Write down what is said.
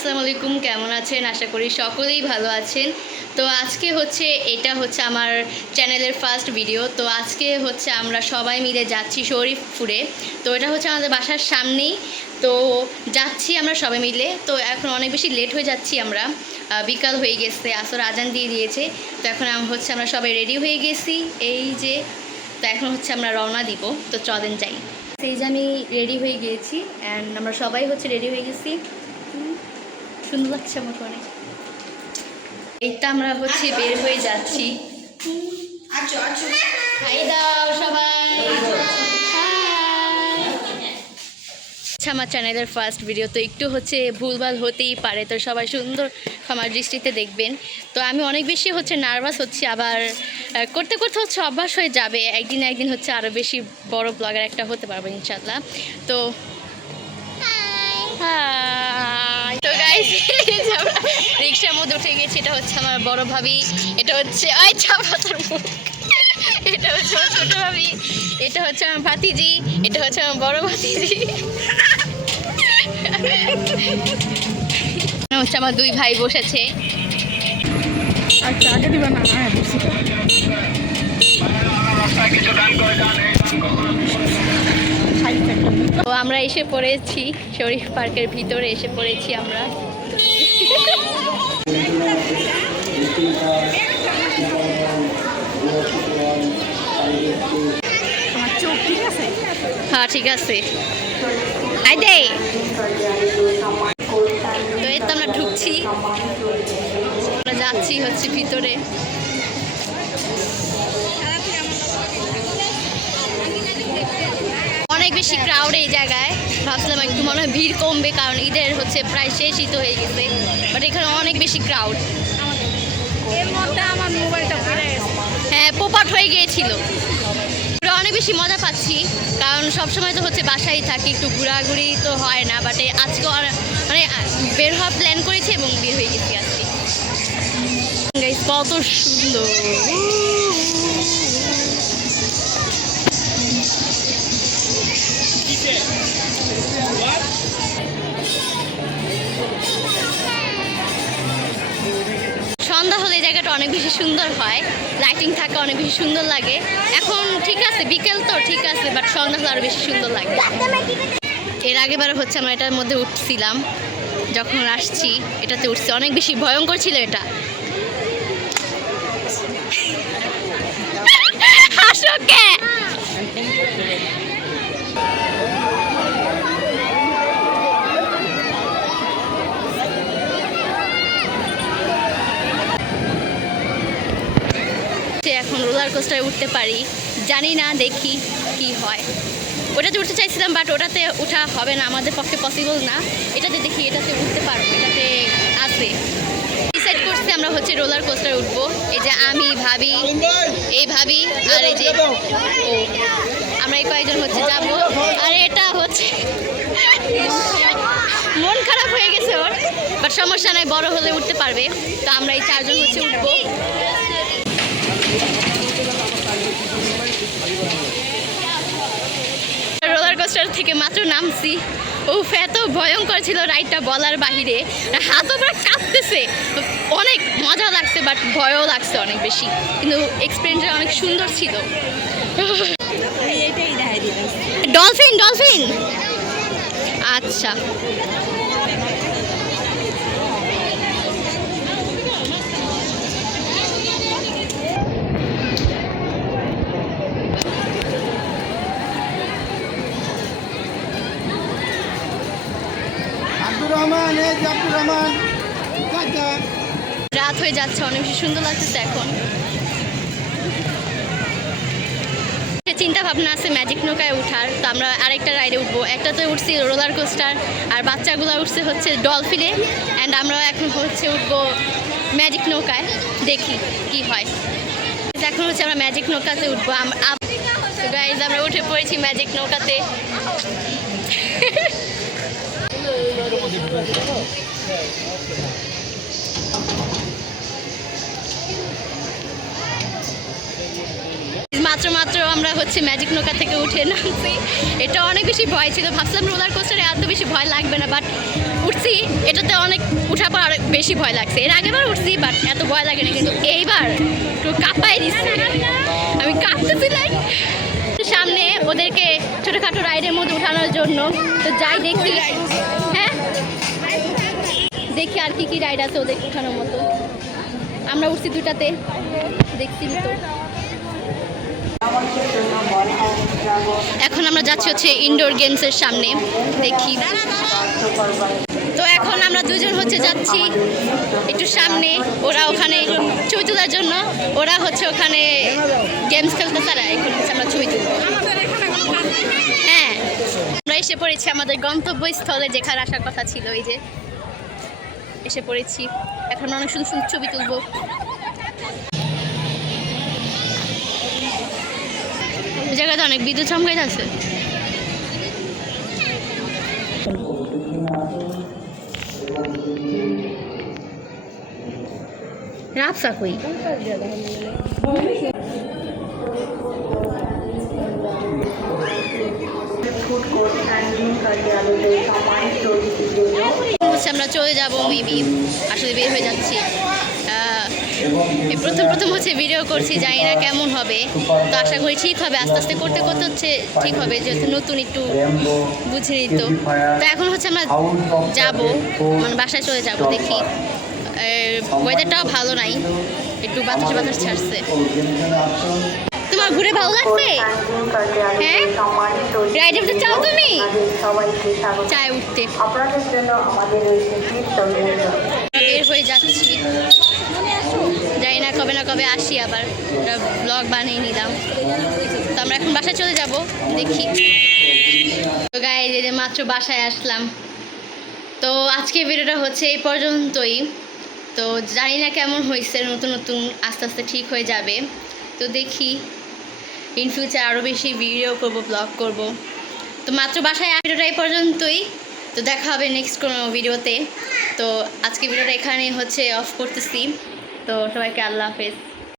আসসালামু আলাইকুম, কেমন আছেন? আশা করি সকলেই ভালো আছেন। তো আজকে এটা হচ্ছে আমার চ্যানেলের ফার্স্ট ভিডিও। তো আজকে আমরা সবাই মিলে যাচ্ছি শরীফপুরে। তো এটা হচ্ছে আমাদের বাসার সামনেই। তো যাচ্ছি আমরা সবাই মিলে। তো এখন অনেক বেশি লেট হয়ে যাচ্ছি আমরা, বিকাল হয়ে গেছে, আসর আজান দিয়ে দিয়েছে। তো এখন আমরা সবাই রেডি হয়ে গেছি, এই যে। তো এখন আমরা রওনা দিব। তো চলেন যাই। এই যে আমি রেডি হয়ে গিয়েছি অ্যান্ড আমরা সবাই রেডি হয়ে গেছি। সুন্দর লাগছে আমাকে অনেক। এইটা আমরা বের হয়ে যাচ্ছি। হাই দাও সবাই। আমার চ্যানেলের ফার্স্ট ভিডিও, তো একটু ভুলভাল হতেই পারে, তো সবাই সুন্দর ক্ষমার দৃষ্টিতে দেখবেন। তো আমি অনেক বেশি নার্ভাস হচ্ছি, আবার করতে করতে অভ্যাস হয়ে যাবে। একদিন আরও বেশি বড় ব্লগার একটা হতে পারবো ইনশাল্লাহ। তো তো গাইস, আমরা রিক্সার মধ্যে উঠে গেছি। এটা আমার বড় ভাবি, এটা এটা হচ্ছে আমার ছোট ভাবি, এটা আমার ভাতিজি, এটা আমার বড় ভাতিজি, আমার দুই ভাই বসেছে। তো আমরা এসে পড়েছি শরীফ পার্কের ভিতরে, এসে পড়েছি আমরা। হ্যাঁ ঠিক আছে। তো এই তো আমরা ঢুকছি, আমরা যাচ্ছি ভিতরে। অনেক বেশি ক্রাউড এই জায়গায়। ভাবছিলাম একটু মনে হয় ভিড় কমবে, কারণ ঈদের প্রায় শেষ ঈদ হয়ে গেছে, বাট এখানে অনেক বেশি ক্রাউড। এর মধ্যে আমার মোবাইলটা পড়ে গেছে। হ্যাঁ, পোপাট হয়ে গিয়েছিল। অনেক বেশি মজা পাচ্ছি, কারণ সবসময় তো বাসায় থাকি, একটু ঘোরাঘুরি তো হয় না। বাট আজকে বের হওয়ার প্ল্যান করেছি এবং বের হয়ে গেছি আজকে। কত সুন্দর! সন্ধ্যা হলে জায়গাটা অনেক বেশি সুন্দর হয়, লাইটিং থাকে, অনেক বেশি সুন্দর লাগে। এখন ঠিক আছে, বিকেল তো ঠিক আছে, বাট সন্ধ্যা হলে আরও বেশি সুন্দর লাগে। এর আগেবার আমরা এটার মধ্যে উঠছিলাম, যখন আসছি এটাতে উঠছি, অনেক বেশি ভয়ঙ্কর ছিল এটা। হাসোকে এখন রোলার কোস্টারে উঠতে পারি, জানি না, দেখি কি হয়। ওটাতে উঠতে চাইছিলাম, বাট ওটাতে ওঠা হবে না, আমাদের পক্ষে পসিবল না। এটাতে দেখি, এটাতে উঠতে পারবো, এটাতে আছে। ডিসাইড করছি আমরা রোলার কোস্টারে উঠবো। এই যে আমি, ভাবি, এই ভাবি, আর এই যে ও, আমরা এই কয়েকজন যাবো। আর এটা মন খারাপ হয়ে গেছে ওর, বাট সমস্যা নাই, বড় হলে উঠতে পারবে। তো আমরা এই চারজন উঠবো। রোলার কোস্টার থেকে মাত্র নামছি, এত ভয়ঙ্কর ছিল রাইডটা, বলার বাহিরে। হাতও পুরো কাঁপতেছে, অনেক মজা লাগছে, বাট ভয়ও লাগছে অনেক বেশি, কিন্তু এক্সপিরিয়েন্সটা অনেক সুন্দর ছিল। ডলফিন, ডলফিন, আচ্ছা। রাত হয়ে যাচ্ছে, অনেক বেশি সুন্দর লাগতেছে এখন। চিন্তা ভাবনা আছে ম্যাজিক নৌকায় উঠার, তো আমরা আরেকটা রাইডে উঠবো। একটাতে উঠছি রোলার কোস্টার, আর বাচ্চাগুলো উঠছে ডলফিনে, অ্যান্ড আমরা এখন উঠবো ম্যাজিক নৌকায়, দেখি কি হয়। এখন আমরা ম্যাজিক নৌকাতে উঠবো। গাইজ, আমরা উঠে পড়েছি ম্যাজিক নৌকাতে। মাত্র আমরা ম্যাজিক নৌকা থেকে উঠে নামছি। এটা অনেক বেশি ভয় ছিল, ভাবছিলাম রোলার কোস্টারে এত বেশি ভয় লাগবে না, বাট উঠছি, এটাতে অনেক উঠার পর আরো বেশি ভয় লাগছে। এর আগেবার উঠছি বাট এত ভয় লাগে না, কিন্তু এইবার একটু কাঁপাই দিচ্ছে, আমি কাঁপতেছি লাইক। সামনে ওদেরকে ছোটোখাটো রাইডের মধ্যে উঠানোর জন্য, তো যাই দেখি। হ্যাঁ, দেখি আর কি কি রাইড আছে ওদেরকে উঠানোর মতো। আমরা উঠছি দুটাতে, দেখছি তো। এখন আমরা যাচ্ছি হচ্ছে ইনডোর গেমসের সামনে, দেখি। তো এখন আমরা দুজন হচ্ছে যাচ্ছি একটু সামনে, ওরা ওখানে ছবি তোলার জন্য, ওরা হচ্ছে ওখানে গেমস খেলতে, তারা এখন হচ্ছে আমরা ছবি তুলব। হ্যাঁ, আমরা এসে পড়েছি আমাদের গন্তব্যস্থলে, যেখানে আসার কথা ছিল। এই যে এসে পড়েছি, এখন অনেক সুন্দর সুন্দর ছবি তুলবো। জায়গাতে অনেক বিদ্যুৎ চমকাইতে আছে। রাবসা কই? আমরা চলে যাব মেবি, আসলে বের হয়ে যাচ্ছি। প্রথম হচ্ছে ভিডিও করছি, জানি না কেমন হবে, তো আশা করি ঠিক হবে। আস্তে আস্তে করতে করতে হচ্ছে ঠিক হবে, যেহেতু নতুন একটু বুঝে নিত। তো এখন হচ্ছে আমরা যাব, মানে বাসায় চলে যাব। দেখি, ওয়েদারটাও ভালো নাই, একটু বাতাস বাতাস ছাড়ছে। তোমার ঘুরে ভালো লাগছে? হ্যাঁ, রাইডে উঠতে চাও তুমি? চায় উঠতে। বের হয়ে যাচ্ছি, জানি না কবে না কবে আসি আবার, ব্লগ বানিয়ে নিলাম। তো আমরা এখন বাসায় চলে যাব, দেখি। তো গাইজ, এই যে মাত্র বাসায় আসলাম। তো আজকে ভিডিওটা হচ্ছে এই পর্যন্তই। তো জানি না কেমন হয়েছে, নতুন নতুন আস্তে আস্তে ঠিক হয়ে যাবে। তো দেখি ইন ফিউচার আরও বেশি ভিডিও করব, ব্লগ করব। তো মাত্র বাসায় ভিডিওটা এই পর্যন্তই। তো দেখা হবে নেক্সট কোনো ভিডিওতে। তো আজকে ভিডিওটা এখানে হচ্ছে অফ করতেছি। তো সবাইকে আল্লাহ হাফেজ।